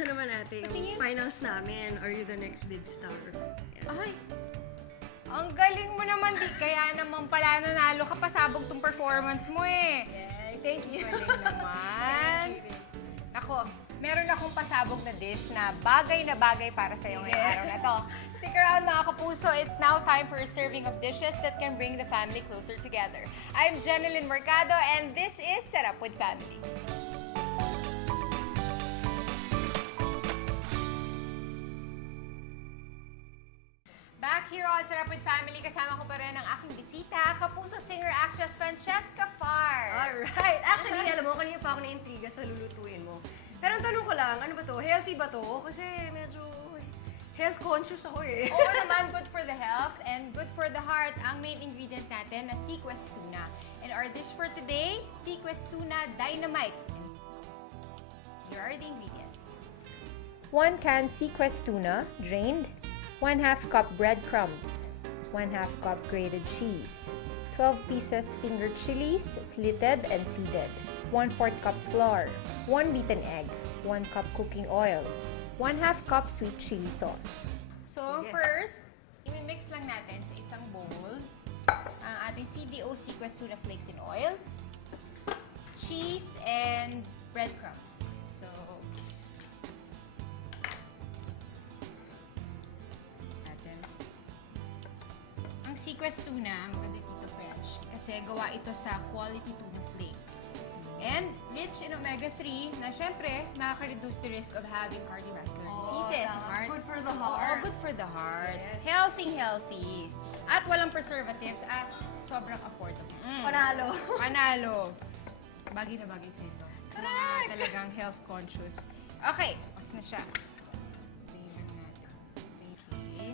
Buksan naman natin yung finals namin. Are you the next big star? Yan. Ay! Ang galing mo naman, di. Kaya naman pala nanalo ka, pasabog tong performance mo eh. Yay, thank you. Galing naman. Ako, meron akong pasabog na dish na bagay para sa'yo ngayong araw na to. Stick around mga kapuso. It's now time for a serving of dishes that can bring the family closer together. I'm Jenilyn Mercado and this is Set Up with Family. Back here on Set Up with Family, kasama ko pa rin ang aking bisita, kapuso singer-actress Francesca Far. Alright. Actually, alam mo, kanina pa ako na-intriga sa lulutuin mo. Pero ang tanong ko lang, ano ba to? Healthy ba to? Kasi medyo health conscious ako eh. Oo naman, good for the health and good for the heart ang main ingredient natin na Seaquest Tuna. And our dish for today, Seaquest Tuna Dynamite. Here are the ingredients. 1 can Seaquest Tuna, drained. 1/2 cup breadcrumbs, 1/2 cup grated cheese, 12 pieces fingered chilies, slitted and seeded, 1/4 cup flour, 1 beaten egg, 1 cup cooking oil, 1/2 cup sweet chili sauce. So first, i-mix lang natin sa isang bowl ang ating CDO Seaquest Tuna Flakes in oil, cheese, and breadcrumbs. So, ang Seaquest Tuna, maganda dito French, kasi gawa ito sa quality tuna flakes. And rich in omega-3 na syempre nakaka-reduce the risk of having cardiovascular diseases. Good for the heart. Good for the heart. Yes. Healthy. At walang preservatives at sobrang affordable. Panalo. Panalo. Bagay na bagay sa ito. Correct. Talagang health conscious. Okay, tapos na siya. Drain lang natin. Okay.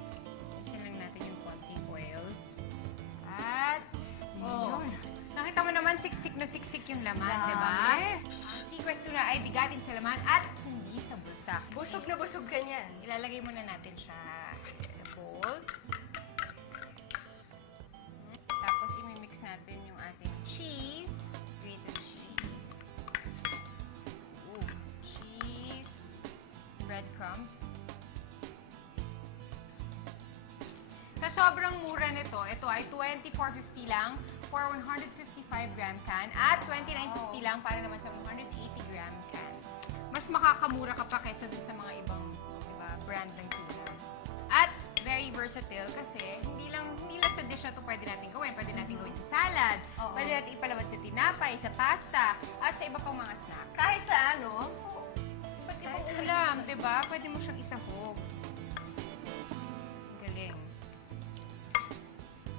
Isin lang natin yung konting oil. At, nakita mo naman siksik na siksik yung laman, di ba? Ang Seaquest Tuna ay bigatin sa laman at hindi sa bulsa. Busog na busog ka niyan. Ilalagay muna natin siya sa bowl. Tapos imimix natin yung ating cheese. Grated cheese. Cheese. Breadcrumbs. Sa sobrang mura nito, ito ay 24.50 lang for 155 gram can at 29.50 lang para naman sa 180 gram can. Mas makakamura ka pa kaysa dun sa mga ibang brand ng tuna. At very versatile kasi hindi lang sa dish na ito pwede natin gawin. Pwede natin gawin sa salad, pwede natin ipalabas sa tinapay, sa pasta, at sa iba pang mga snack. Kahit sa ano? Pwede mo ulam, di ba? Pwede mo siyang isahog. Galing.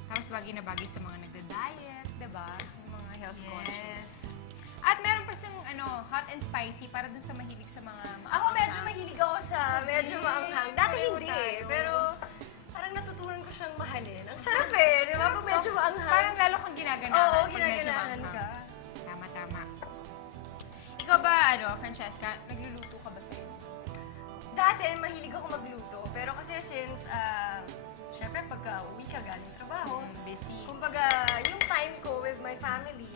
Tapos bagay na bagay sa mga nagda-diet, di ba? Yung mga health conscious. At meron pa siyang hot and spicy para dun sa mahilig sa mga Ako medyo mahilig ako sa medyo maanghang. Dati hindi eh. Pero parang natutunan ko siyang mahalin. Ang sarap eh. Di ba? Pag medyo maanghang. Parang lalo kang ginaganahan. Oo, pag medyo ginaganahan maanghang. ka. Tama. Ikaw ba, Francesca, nagluluto ka ba sa'yo? Dati mahilig ako magluto. Pero kasi since, syempre pagka uwi ka galing trabaho, Busy. kumbaga yung time ko with my family,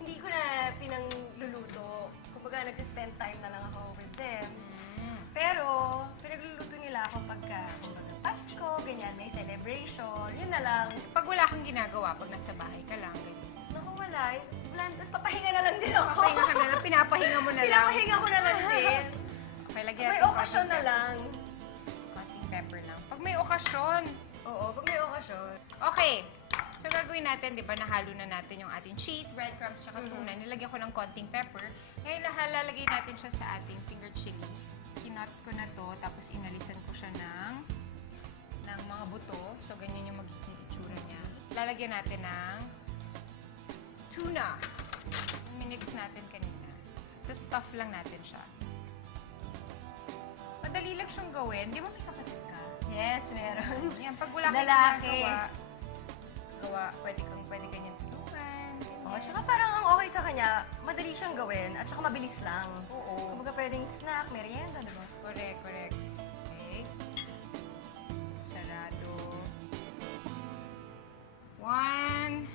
hindi ko na pinangluluto. Kumbaga, nag-spend time na lang ako with them. Pero, pinagluluto nila ako pagka, kumbaga, Pasko, ganyan, may celebration, yun na lang. Pag wala kang ginagawa, pag nasa bahay ka lang, ganyan. Naku, wala. Papahinga na lang din ako. Papahinga ka na lang, pinapahinga mo na lang. Pinapahinga ko na lang din. Okay, lagyan May natin okasyon na lang. konting pepper lang. Pag may okasyon. Oo, pag may okasyon. Okay. So, gagawin natin, di ba, nahalo na natin yung ating cheese, breadcrumbs, tsaka tuna. Nilagyan ko ng konting pepper. Ngayon, lalagay natin siya sa ating fingered chili. Kinot ko na to, tapos inalisan ko siya ng mga buto. So, ganyan yung magiging itsura niya. Lalagyan natin ng tuna. Minix natin kanina. So, stuff lang natin siya. Madali lang siyang gawin. Di ba may kapatid ka? Yes, meron. Yan, pag wala kang Lalaki. pwede ka niyang tulungan. Oo, tsaka parang ang okay sa kanya, madali siyang gawin, at tsaka mabilis lang. Oo. Kumbaga pwedeng snack, merienda, di ba? Correct. Okay. Sarado. 1.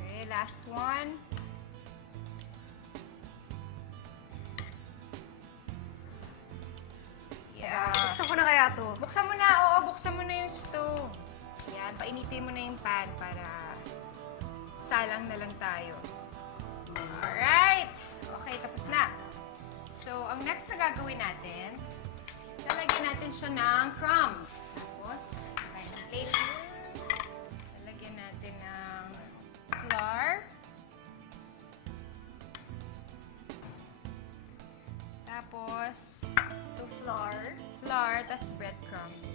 Okay, last one. Yeah. Buksan ko na kaya to. Buksan mo na, oo, buksan mo na yung stove. Yan, painitin mo na yung pan para salang na lang tayo. Alright! Okay, tapos na. So, ang next na gagawin natin, lalagyan natin siya ng crumb. Tapos, plate. Lalagyan natin ng flour. Tapos, So, flour. tas breadcrumbs.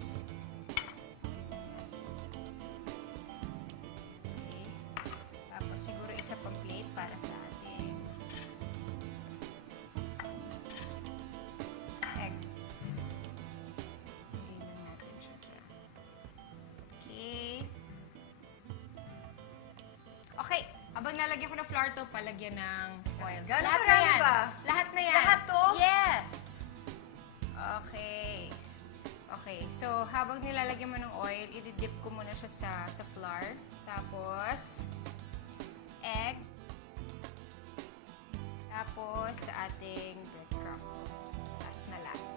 Okay. Tapos, siguro isa pang plate para sa ating egg. Lagyan lang natin siya dyan. Okay. Okay. Habang lalagyan ko ng flour to, palagyan ng oil. Gano'n Lahat na karami yan. ba? Lahat na yan. Lahat to? Yes. Okay. Okay. So, habang nilalagyan mo ng oil, i-dip ko muna siya sa flour. Tapos, egg. Tapos, sa ating breadcrumbs. Last na last.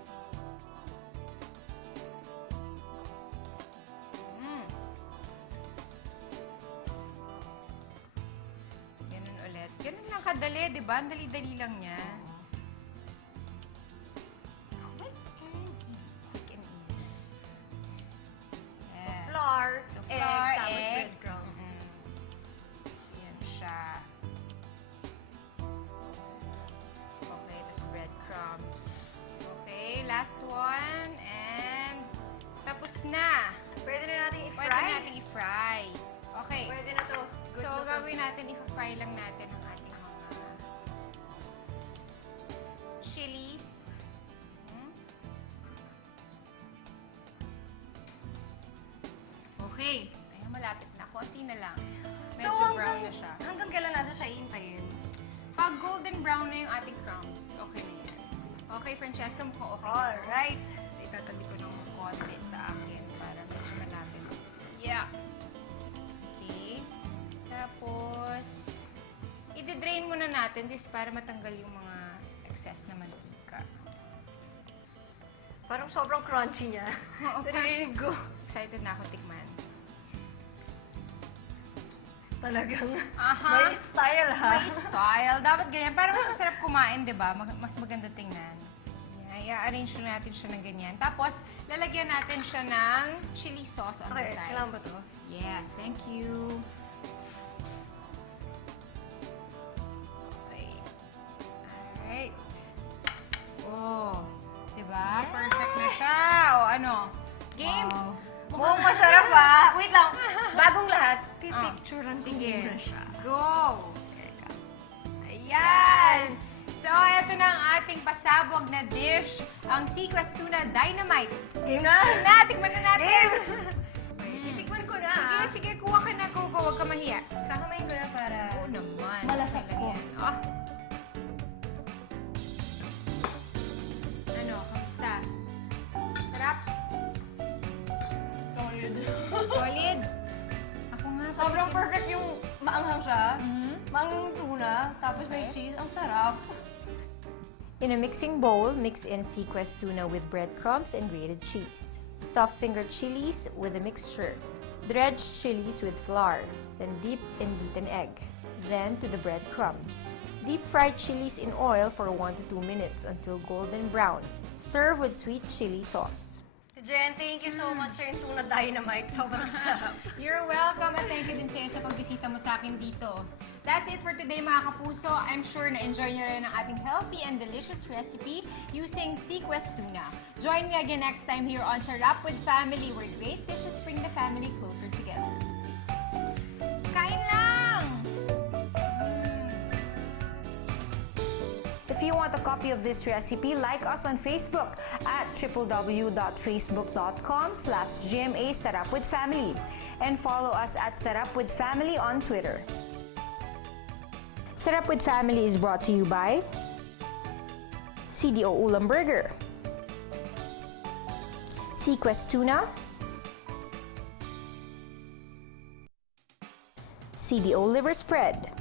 Ganun ulit. Ganun lang kadali, di ba? Ang dali-dali lang niya. Quick and easy. Yeah. Flour, So, egg, flour, tapos egg. breadcrumbs. So, yan siya. Okay, tapos breadcrumbs. Okay, last one. And, tapos na. Pwede na natin i-fry. Pwede natin i-fry. Okay. Pwede na to. Good So, na to. gagawin natin, i-fry lang natin ang ating mga chilies. Okay. Ayun, malapit na. Konti na lang. Medyo brown na siya. Hanggang kailan natin siya iintayin? Pag golden brown na yung ating crumbs, okay na yan. Okay, Francesca, mukhang okay na to. Alright. So, itatabi ko ng konti sa akin para medyo malapit. Yeah. Okay. Tapos, i-drain muna natin this para matanggal yung mga excess na mantika. Parang sobrang crunchy niya. Oo, Narinig ko. Excited na ako tikman. Talagang Aha. may style, ha? May style. Dapat ganyan. Para mas masarap kumain, di ba? Mas maganda tingnan. Yeah, i-arrange na natin siya ng ganyan. Tapos, lalagyan natin siya ng chili sauce on Okay, the side. kailangan ba to? Yes, thank you. Okay. Alright. Oh, diba? Yes. Perfect na siya. O ano? Game? Wow. Mukhang masarap, ha? Wait lang. Bagong lahat, Oh, pipicturean ko sige. muna siya. Go! Ayan! So, ito na ang ating pasabog na dish, ang Seaquest Tuna Dynamite. Game na? Game na! Tikman na natin! Game! Wait, titikman ko na, Sige, ah. sige, kuha ka na, go, huwag ka mahiya. Kakamayin ko na para... Oo naman. Malasap Okay lang ko. yan. Oh. Ano, kamusta? Sarap? Solid. Solid? Ako nga. Sobrang perfect yung maanghang siya. Mhm. Maanghang yung tuna, tapos may Okay. cheese. Ang sarap. In a mixing bowl, mix in Seaquest tuna with breadcrumbs and grated cheese. Stuff fingered chilies with the mixture. Dredge chilies with flour, then dip in beaten egg. Then to the breadcrumbs. Deep fry chilies in oil for 1 to 2 minutes until golden brown. Serve with sweet chili sauce. Jen, thank you so much sa yung tuna dynamite. Sobrang sarap. You're welcome at thank you din sa'yo sa pagbisita mo sa akin dito. That's it for today mga kapuso. I'm sure na-enjoy nyo rin ang ating healthy and delicious recipe using Seaquest Tuna. Join me again next time here on Sarap with Family, where great dishes bring the family closer together. Kain lang! If you want a copy of this recipe, like us on Facebook at www.facebook.com/GMA Sarap with Family and follow us at Sarap with Family on Twitter. Sarap with Family is brought to you by CDO Ulam Burger, Seaquest Tuna, CDO liver spread.